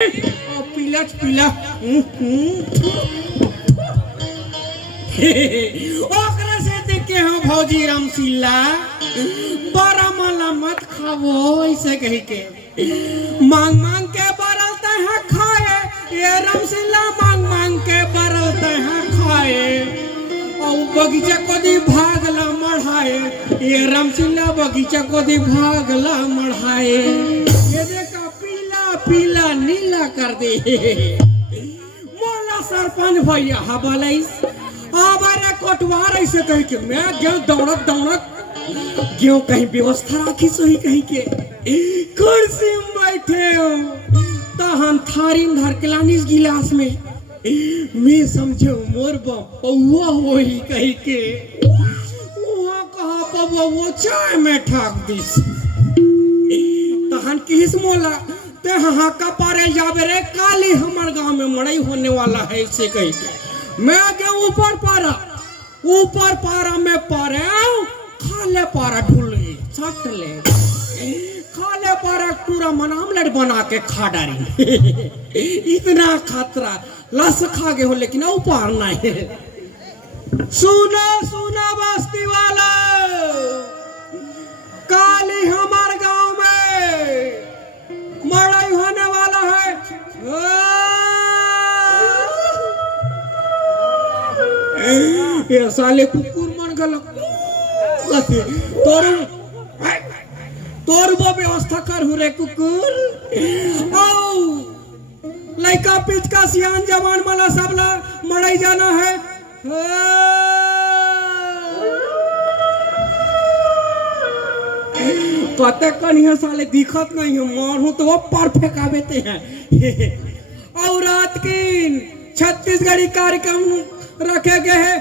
पीला पीला ओकरा से देख के हम भौजी रामसिल्ला बड़ा माला मत खावो ऐसे कह के मांग मांग के बरलते हैं खाए ये रामसिल्ला मांग मांग के बरलते हैं खाए और बगीचा को दी भागला मढ़ाए ये रामसिल्ला बगीचा को दी भागला मढ़ाए ये देखा पीला पीला नीला कर दे मोला सरपंच भैया हवालाइस हमारे कोटवार ऐसे कह के मैं गेहूं दौड़त दौड़त गेहूं कहीं व्यवस्था राखी सही कहीं के कुर्सी में बैठे हो तो हम थारी में धर के लानिस गिलास में मैं समझो मोर पौआ हो ही कहीं के वहाँ कहा पौआ वो चाय में ठाक दिस तहन किस मोला ते हाँ का पारे जाबे रे काली हमार गांव में मड़ई होने वाला है इसे कहीं के मैं गया ऊपर पारा में पारे खाले पारा ढूल छट ले खाले पारा पूरा मनामलेट बना के खा डारी इतना खतरा लस खा गए हो लेकिन ऊपर नहीं सुना सुना बस्ती वाला काली हमार गांव में मड़ई होने वाला है ये साले कुकुर मन गलक तोर वो व्यवस्था कर हो रे कुकुर आओ लड़का पिचका सियान जवान वाला सबला मड़ई जाना है कते कनिया साले दिखत नहीं है मार हो तो वो परफेक्ट आवेते हैं और रात की छत्तीसगढ़ी कार्यक्रम रखे गए हैं